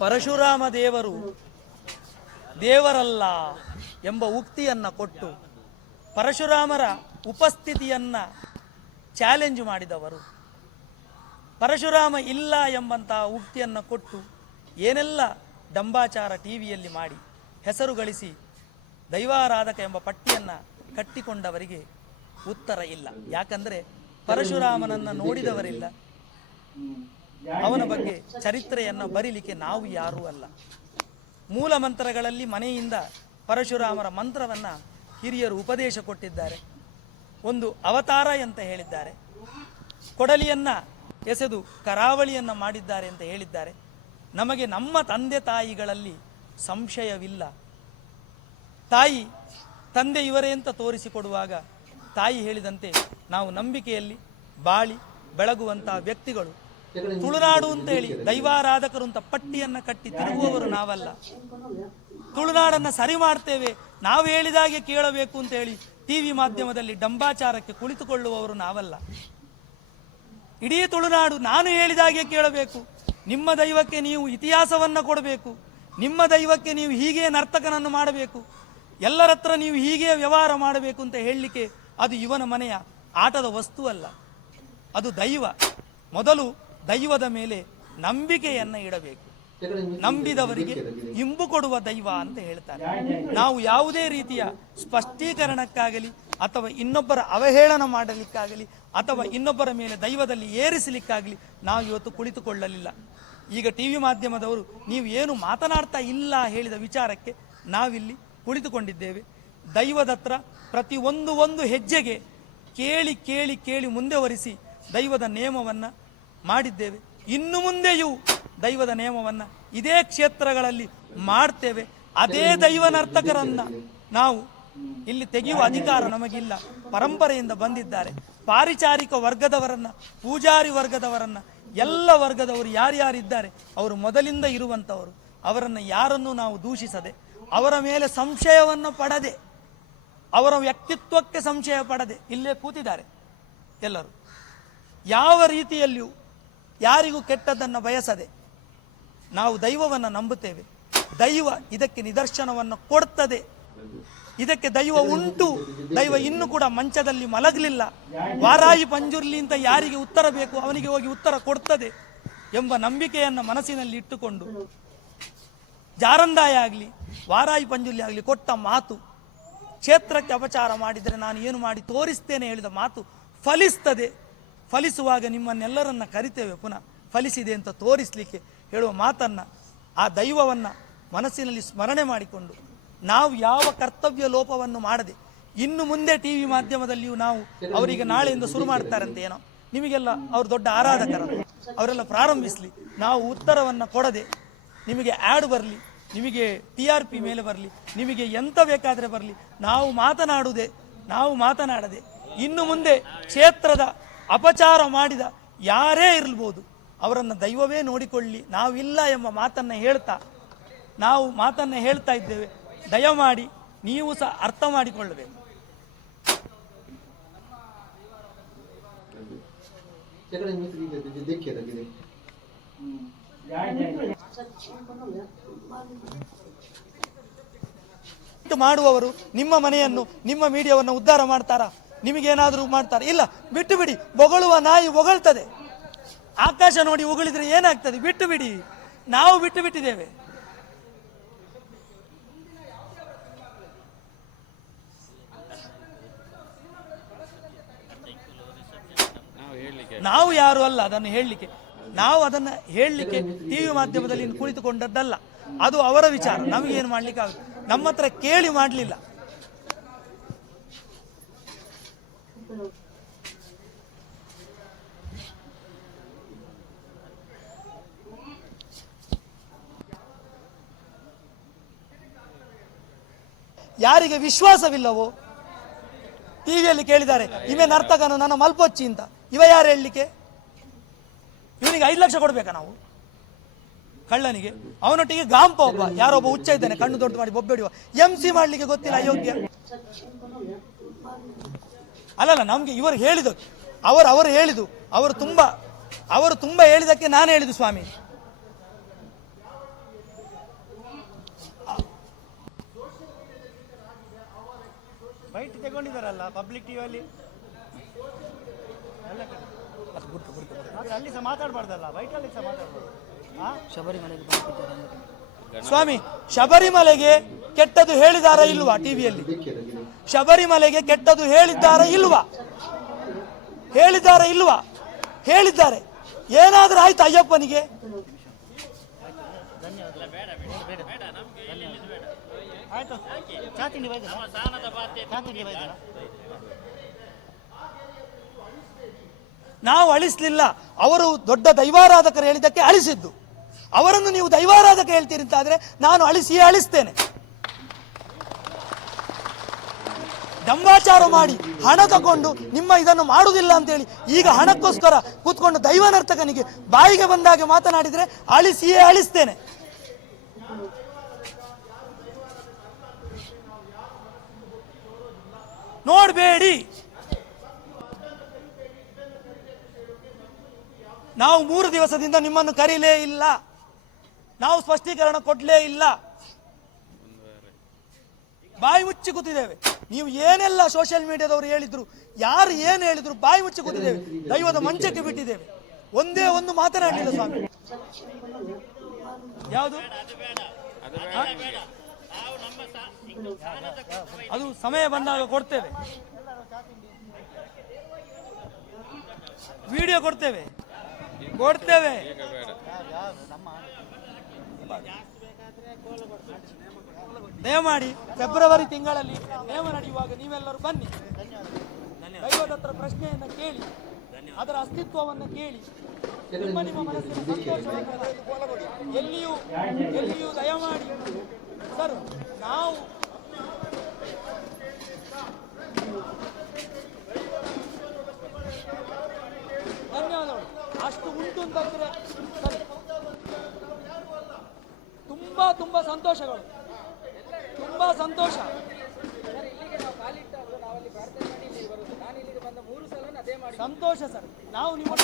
ಪರಶುರಾಮ ದೇವರು ದೇವರಲ್ಲ ಎಂಬ ಉಕ್ತಿಯನ್ನು ಕೊಟ್ಟು ಪರಶುರಾಮರ ಉಪಸ್ಥಿತಿಯನ್ನು ಚಾಲೆಂಜ್ ಮಾಡಿದವರು. ಪರಶುರಾಮ ಇಲ್ಲ ಎಂಬಂತಹ ಉಕ್ತಿಯನ್ನು ಕೊಟ್ಟು ಏನೆಲ್ಲ ಡಂಬಾಚಾರ ಟಿವಿಯಲ್ಲಿ ಮಾಡಿ ಹೆಸರು ಗಳಿಸಿ ದೈವಾರಾಧಕ ಎಂಬ ಪಟ್ಟಿಯನ್ನು ಕಟ್ಟಿಕೊಂಡವರಿಗೆ ಉತ್ತರ ಇಲ್ಲ. ಯಾಕಂದರೆ ಪರಶುರಾಮನನ್ನು ನೋಡಿದವರಿಲ್ಲ, ಅವನ ಬಗ್ಗೆ ಚರಿತ್ರೆಯನ್ನು ಬರೀಲಿಕ್ಕೆ ನಾವು ಯಾರೂ ಅಲ್ಲ. ಮೂಲ ಮಂತ್ರಗಳಲ್ಲಿ ಮನೆಯಿಂದ ಪರಶುರಾಮರ ಮಂತ್ರವನ್ನು ಹಿರಿಯರು ಉಪದೇಶ ಕೊಟ್ಟಿದ್ದಾರೆ. ಒಂದು ಅವತಾರ ಅಂತ ಹೇಳಿದ್ದಾರೆ, ಕೊಡಲಿಯನ್ನು ಎಸೆದು ಕರಾವಳಿಯನ್ನು ಮಾಡಿದ್ದಾರೆ ಅಂತ ಹೇಳಿದ್ದಾರೆ. ನಮಗೆ ನಮ್ಮ ತಂದೆ ತಾಯಿಗಳಲ್ಲಿ ಸಂಶಯವಿಲ್ಲ. ತಾಯಿ ತಂದೆ ಇವರೇ ಅಂತ ತೋರಿಸಿಕೊಡುವಾಗ ತಾಯಿ ಹೇಳಿದಂತೆ ನಾವು ನಂಬಿಕೆಯಲ್ಲಿ ಬಾಳಿ ಬೆಳಗುವಂತಹ ವ್ಯಕ್ತಿಗಳು. ತುಳುನಾಡು ಅಂತ ಹೇಳಿ ದೈವಾರಾಧಕರು ಅಂತ ಪಟ್ಟಿಯನ್ನು ಕಟ್ಟಿ ತಿರುಗುವವರು ನಾವಲ್ಲ. ತುಳುನಾಡನ್ನು ಸರಿ ಮಾಡ್ತೇವೆ, ನಾವು ಹೇಳಿದಾಗೆ ಕೇಳಬೇಕು ಅಂತ ಹೇಳಿ ಟಿವಿ ಮಾಧ್ಯಮದಲ್ಲಿ ಡಂಬಾಚಾರಕ್ಕೆ ಕುಳಿತುಕೊಳ್ಳುವವರು ನಾವಲ್ಲ. ಇಡೀ ತುಳುನಾಡು ನಾನು ಹೇಳಿದಾಗೆ ಕೇಳಬೇಕು, ನಿಮ್ಮ ದೈವಕ್ಕೆ ನೀವು ಇತಿಹಾಸವನ್ನು ಕೊಡಬೇಕು, ನಿಮ್ಮ ದೈವಕ್ಕೆ ನೀವು ಹೀಗೆ ನರ್ತಕನನ್ನು ಮಾಡಬೇಕು, ಎಲ್ಲರತ್ರ ನೀವು ಹೀಗೆ ವ್ಯವಹಾರ ಮಾಡಬೇಕು ಅಂತ ಹೇಳಲಿಕ್ಕೆ ಅದು ಇವನ ಮನೆಯ ಆಟದ ವಸ್ತು ಅಲ್ಲ, ಅದು ದೈವ. ಮೊದಲು ದೈವದ ಮೇಲೆ ನಂಬಿಕೆಯನ್ನು ಇಡಬೇಕು. ನಂಬಿದವರಿಗೆ ಇಂಬು ಕೊಡುವ ದೈವ ಅಂತ ಹೇಳ್ತಾರೆ. ನಾವು ಯಾವುದೇ ರೀತಿಯ ಸ್ಪಷ್ಟೀಕರಣಕ್ಕಾಗಲಿ ಅಥವಾ ಇನ್ನೊಬ್ಬರ ಅವಹೇಳನ ಮಾಡಲಿಕ್ಕಾಗಲಿ ಅಥವಾ ಇನ್ನೊಬ್ಬರ ಮೇಲೆ ದೈವದಲ್ಲಿ ಏರಿಸಲಿಕ್ಕಾಗಲಿ ನಾವು ಇವತ್ತು ಕುಳಿತುಕೊಳ್ಳಲಿಲ್ಲ. ಈಗ ಟಿವಿ ಮಾಧ್ಯಮದವರು ನೀವು ಏನು ಮಾತನಾಡ್ತಾ ಇಲ್ಲ ಹೇಳಿದ ವಿಚಾರಕ್ಕೆ ನಾವಿಲ್ಲಿ ಕುಳಿತುಕೊಂಡಿದ್ದೇವೆ. ದೈವದತ್ರ ಪ್ರತಿ ಒಂದು ಹೆಜ್ಜೆಗೆ ಕೇಳಿ ಕೇಳಿ ಕೇಳಿ ಮುಂದೆ ವರಿಸಿ ದೈವದ ನೇಮವನ್ನು ಮಾಡಿದ್ದೇವೆ. ಇನ್ನು ಮುಂದೆಯೂ ದೈವದ ನೇಮವನ್ನು ಇದೇ ಕ್ಷೇತ್ರಗಳಲ್ಲಿ ಮಾಡ್ತೇವೆ. ಅದೇ ದೈವ ನರ್ತಕರನ್ನು ನಾವು ಇಲ್ಲಿ ತೆಗೆಯುವ ಅಧಿಕಾರ ನಮಗಿಲ್ಲ. ಪರಂಪರೆಯಿಂದ ಬಂದಿದ್ದಾರೆ. ಪಾರಿಚಾರಿಕ ವರ್ಗದವರನ್ನು, ಪೂಜಾರಿ ವರ್ಗದವರನ್ನು, ಎಲ್ಲ ವರ್ಗದವರು ಯಾರ್ಯಾರಿದ್ದಾರೆ ಅವರು ಮೊದಲಿಂದ ಇರುವಂಥವರು. ಅವರನ್ನು ಯಾರನ್ನೂ ನಾವು ದೂಷಿಸದೆ, ಅವರ ಮೇಲೆ ಸಂಶಯವನ್ನು ಪಡದೆ, ಅವರ ವ್ಯಕ್ತಿತ್ವಕ್ಕೆ ಸಂಶಯ ಪಡದೆ ಇಲ್ಲೇ ಕೂತಿದ್ದಾರೆ ಎಲ್ಲರೂ. ಯಾವ ರೀತಿಯಲ್ಲಿಯೂ ಯಾರಿಗೂ ಕೆಟ್ಟದ್ದನ್ನು ಬಯಸದೆ ನಾವು ದೈವವನ್ನು ನಂಬುತ್ತೇವೆ. ದೈವ ಇದಕ್ಕೆ ನಿದರ್ಶನವನ್ನು ಕೊಡ್ತದೆ. ಇದಕ್ಕೆ ದೈವ ಉಂಟು. ದೈವ ಇನ್ನೂ ಕೂಡ ಮಂಚದಲ್ಲಿ ಮಲಗಲಿಲ್ಲ. ವಾರಾಯಿ ಪಂಜುರ್ಲಿ ಅಂತ ಯಾರಿಗೆ ಉತ್ತರ ಬೇಕು ಅವನಿಗೆ ಹೋಗಿ ಉತ್ತರ ಕೊಡ್ತದೆ ಎಂಬ ನಂಬಿಕೆಯನ್ನು ಮನಸ್ಸಿನಲ್ಲಿ ಇಟ್ಟುಕೊಂಡು ಜಾರಂದಾಯ ಆಗಲಿ ವಾರಾಯಿ ಪಂಜುರ್ಲಿ ಆಗಲಿ ಕೊಟ್ಟ ಮಾತು, ಕ್ಷೇತ್ರಕ್ಕೆ ಅಪಚಾರ ಮಾಡಿದರೆ ನಾನು ಏನು ಮಾಡಿ ತೋರಿಸ್ತೇನೆ ಹೇಳಿದ ಮಾತು ಫಲಿಸ್ತದೆ. ಫಲಿಸುವಾಗ ನಿಮ್ಮನ್ನೆಲ್ಲರನ್ನ ಕರಿತೇವೆ ಪುನಃ ಫಲಿಸಿದೆ ಅಂತ ತೋರಿಸಲಿಕ್ಕೆ ಹೇಳುವ ಮಾತನ್ನು, ಆ ದೈವವನ್ನು ಮನಸ್ಸಿನಲ್ಲಿ ಸ್ಮರಣೆ ಮಾಡಿಕೊಂಡು ನಾವು ಯಾವ ಕರ್ತವ್ಯ ಲೋಪವನ್ನು ಮಾಡದೆ ಇನ್ನು ಮುಂದೆ ಟಿವಿ ಮಾಧ್ಯಮದಲ್ಲಿಯೂ ನಾವು ಅವರಿಗೆ ನಾಳೆಯಿಂದ ಶುರು ಮಾಡ್ತಾರಂತೆ ಏನೋ, ನಿಮಗೆಲ್ಲ ಅವರು ದೊಡ್ಡ ಆರಾಧಕರು, ಅವರೆಲ್ಲ ಪ್ರಾರಂಭಿಸಲಿ. ನಾವು ಉತ್ತರವನ್ನು ಕೊಡದೆ ನಿಮಗೆ ಆ್ಯಡ್ ಬರಲಿ, ನಿಮಗೆ TRP ಮೇಲೆ ಬರಲಿ, ನಿಮಗೆ ಎಂತ ಬೇಕಾದರೆ ಬರಲಿ, ನಾವು ಮಾತನಾಡದೆ ಇನ್ನು ಮುಂದೆ ಕ್ಷೇತ್ರದ ಅಪಚಾರ ಮಾಡಿದ ಯಾರೇ ಇರಬಹುದು ಅವರನ್ನು ದೈವವೇ ನೋಡಿಕೊಳ್ಳಿ, ನಾವಿಲ್ಲ ಎಂಬ ಮಾತನ್ನು ಹೇಳ್ತಾ ಇದ್ದೇವೆ. ದಯಮಾಡಿ ನೀವು ಸಹ ಅರ್ಥ ಮಾಡಿಕೊಳ್ಳಬೇಕು. ಮಾಡುವವರು ನಿಮ್ಮ ಮನೆಯನ್ನು, ನಿಮ್ಮ ಮೀಡಿಯಾವನ್ನು ಉದ್ಧಾರ ಮಾಡ್ತಾರಾ? ನಿಮಗೇನಾದರೂ ಮಾಡ್ತಾರೆ? ಇಲ್ಲ, ಬಿಟ್ಟು ಬಿಡಿ. ಬೊಗಳುವ ನಾಯಿ ಹೊಗಳ್ತದೆ. ಆಕಾಶ ನೋಡಿ ಉಗುಳಿದ್ರೆ ಏನಾಗ್ತದೆ? ಬಿಟ್ಟು ಬಿಡಿ. ನಾವು ಬಿಟ್ಟು ಬಿಟ್ಟಿದ್ದೇವೆ. ನಾವು ಯಾರು ಅಲ್ಲ ಅದನ್ನು ಹೇಳಲಿಕ್ಕೆ. ನಾವು ಅದನ್ನು ಹೇಳಲಿಕ್ಕೆ ಟಿವಿ ಮಾಧ್ಯಮದಲ್ಲಿ ಕುಳಿತುಕೊಂಡದ್ದಲ್ಲ. ಅದು ಅವರ ವಿಚಾರ, ನಮಗೇನು ಮಾಡ್ಲಿಕ್ಕೆ ಆಗುತ್ತೆ. ನಮ್ಮ ಹತ್ರ ಕೇಳಿ ಮಾಡಲಿಲ್ಲ. ಯಾರಿಗೆ ವಿಶ್ವಾಸವಿಲ್ಲವೋ ಟಿವಿಯಲ್ಲಿ ಕೇಳಿದ್ದಾರೆ ಇವೆ ನರ್ತಕನು ನನ್ನ ಮಲ್ಪೊಚ್ಚಿ ಅಂತ, ಇವ ಯಾರು ಹೇಳಲಿಕ್ಕೆ? ಇವನಿಗೆ 5 ಲಕ್ಷ ಕೊಡ್ಬೇಕಾ ನಾವು? ಕಳ್ಳನಿಗೆ ಅವನೊಟ್ಟಿಗೆ ಗಾಂಪ ಒಬ್ಬ ಯಾರೊಬ್ಬ ಹುಚ್ಚ ಇದ್ದಾನೆ, ಕಣ್ಣು ದೊಡ್ಡ ಮಾಡಿ ಬೊಬ್ಬೆ ಹೊಡೆಯುವ, MC ಮಾಡಲಿಕ್ಕೆ ಗೊತ್ತಿಲ್ಲ, ಅಯೋಗ್ಯ. ಅಲ್ಲಲ್ಲ, ನಮ್ಗೆ ಇವರು ಹೇಳಿದ ಅವರು ಹೇಳಿದು ಅವರು ತುಂಬಾ ಹೇಳಿದಕ್ಕೆ ನಾನು ಹೇಳಿದು ಸ್ವಾಮಿ. ಬೈಟ್ ತಗೊಂಡಿದ್ದಾರಲ್ಲ ಪಬ್ಲಿಕ್ ಟಿವಿಯಲ್ಲಿ, ಅಲ್ಲಿ ಸಹ ಮಾತಾಡಬಾರ್ದಲ್ಲ, ಬೈಟಲ್ಲಿ ಸಹ ಮಾತಾಡ್ಬಾರ್ದು. ಸ್ವಾಮಿ, ಶಬರಿಮಲೆಗೆ ಕೆಟ್ಟದ್ದು ಹೇಳಿದಾರ ಇಲ್ವಾ? ಟಿವಿಯಲ್ಲಿ ಶಬರಿಮಲೆಗೆ ಕೆಟ್ಟದ್ದು ಹೇಳಿದ್ದಾರ ಇಲ್ವಾ? ಹೇಳಿದ್ದಾರೆ. ಏನಾದ್ರೂ ಆಯ್ತು ಅಯ್ಯಪ್ಪನಿಗೆ? ಆಯ್ತು, ಚಾ ತಿಂಡಿ ಬೈದಲ್ಲ. ನಾವು ಅಳಿಸ್ಲಿಲ್ಲ, ಅವರು ದೊಡ್ಡ ದೈವಾರಾಧಕರು ಹೇಳಿದ್ದಕ್ಕೆ ಅಳಿಸಿದ್ದು. ಅವರನ್ನು ನೀವು ದೈವಾರಾಧಕ ಹೇಳ್ತೀರಿ ಅಂತಾದ್ರೆ ನಾನು ಅಳಿಸ್ತೇನೆ. ದಂಬಾಚಾರ ಮಾಡಿ ಹಣ ತಗೊಂಡು ನಿಮ್ಮ ಇದನ್ನು ಮಾಡುವುದಿಲ್ಲ ಅಂತೇಳಿ ಈಗ ಹಣಕ್ಕೋಸ್ಕರ ಕೂತ್ಕೊಂಡು ದೈವನರ್ತಕನಿಗೆ ಬಾಯಿಗೆ ಬಂದಾಗೆ ಮಾತನಾಡಿದರೆ ಅಳಿಸ್ತೇನೆ. ನೋಡಬೇಡಿ, ನಾವು 3 ದಿವಸದಿಂದ ನಿಮ್ಮನ್ನು ಕರೀಲೇ ಇಲ್ಲ, ನಾವು ಸ್ಪಷ್ಟೀಕರಣ ಕೊಡ್ಲೇ ಇಲ್ಲ, ಬಾಯಿ ಮುಚ್ಚಿ ಕೂತಿದ್ದೇವೆ. ನೀವು ಏನೆಲ್ಲ ಸೋಷಿಯಲ್ ಮೀಡಿಯಾದವರು ಹೇಳಿದ್ರು, ಯಾರು ಏನು ಹೇಳಿದ್ರು, ಬಾಯಿ ಮುಚ್ಚಿ ಕೂತಿದ್ದೇವೆ. ದೈವದ ಮಂಚಕ್ಕೆ ಬಿಟ್ಟಿದ್ದೇವೆ, ಒಂದೇ ಒಂದು ಮಾತನಾಡಲಿಲ್ಲ ಸ್ವಾಮಿ. ಯಾವುದು ಅದು ಸಮಯ ಬಂದಾಗ ಕೊಡ್ತೇವೆ, ವಿಡಿಯೋ ಕೊಡ್ತೇವೆ. ದಯಮಾಡಿ ಫೆಬ್ರವರಿ ತಿಂಗಳಲ್ಲಿ ನೇಮ ನಡೆಯುವಾಗ ನೀವೆಲ್ಲರೂ ಬನ್ನಿ. ದೈವದ ಹತ್ರ ಪ್ರಶ್ನೆಯನ್ನು ಕೇಳಿ, ಅದರ ಅಸ್ತಿತ್ವವನ್ನು ಕೇಳಿ, ನಿಮ್ಮ ಮನಸ್ಸಿನ ಸಂತೋಷವನ್ನು ಎಲ್ಲಿಯೂ ದಯಮಾಡಿ ಸರ್, ನಾವು ಧನ್ಯವಾದಗಳು. ಅಷ್ಟು ಉಂಟು ಅಂತಂದ್ರೆ ಸರಿ, ತುಂಬಾ ಸಂತೋಷಗಳು, ತುಂಬಾ ಸಂತೋಷ. ಸಂತೋಷ ಸರ್, ನಾವು ನಿಮ್ಮ